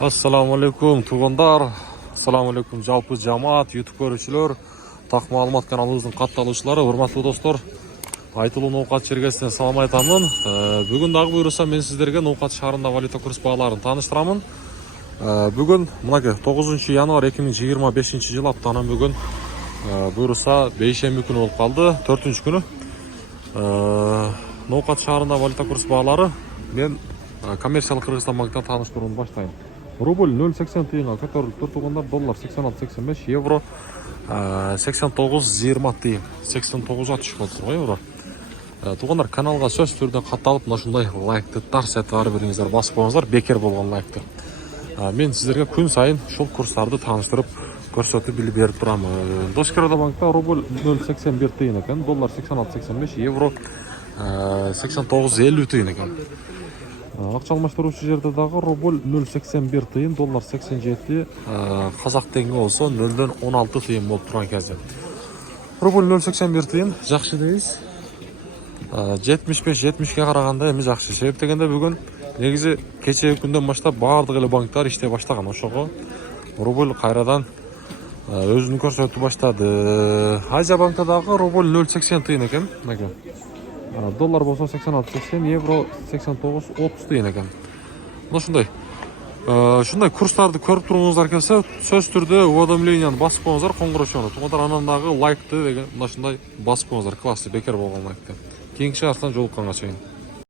Assalamu alaikum туғандар. Assalamu alaikum жалпы жамаат, YouTube көрүүчүлөр, так маалымат каналыбыздын катталуучулары, урматтуу достор. Айтылуу ноокат чергесинен салам айтамын. Бүгүн дагы буйруса мен сиздерге ноокат шаарында валюта курс бааларын тааныштырамын. Бүгүн мынакей 9 январь 2025 жыл аптанын бүгүн буйруса бейшемби күнү болуп калды, 4-күнү. Ноокат шаарында валюта курс баалары мен коммерциялык Кыргызстан банктан тааныштырууну баштайм. Рубль 0,80 тыйынга көтөрүлүп тур тугандар, доллар 86.85, евро 89.20 тыйын, 89-га түшүп отур евро. Тугандар, каналга сөз түрдө катталып, мына ушундай лайкты тарс этип ар бириңиздер басып коюңуздар, бекер болгон лайкты. Мен сиздерге күн сайын ушул курстарды тааныштырып, көрсөтүп билип берип турам. Дошкерада банкта рубль 0,81 тыйын экен, доллар 86.85, евро 89.50 тыйын экен. Акча алмаштыруучу жерде дагы рубль 0,81 тыйын, доллар 87, казак теңге болсо 0,16 тыйын болуп турган кезде. Рубль 0,81 тыйын жакшы дейбиз. 75-70ге караганда эми жакшы. Себеп дегенде бүгүн негизи кечеги күндөн баштап баардык эле банктар иштей баштаган. Ошого рубль кайрадан өзүн көрсөтүп баштады. Азия банкта дагы рубль 0,80 тыйын экен. Доллар болсо 86.80, евро 89.30 тыйын экен. Ушундай курстарды көрүп туруңуздар келсе, сөз түрдө уведомленияны басып коюңуздар, коңгуроочуну. Тугандар, анан дагы лайкты деген ушундай басып коюңуздар, классы бекер болгон лайкты. Кийинки чыгарыстан жолукканга чейин.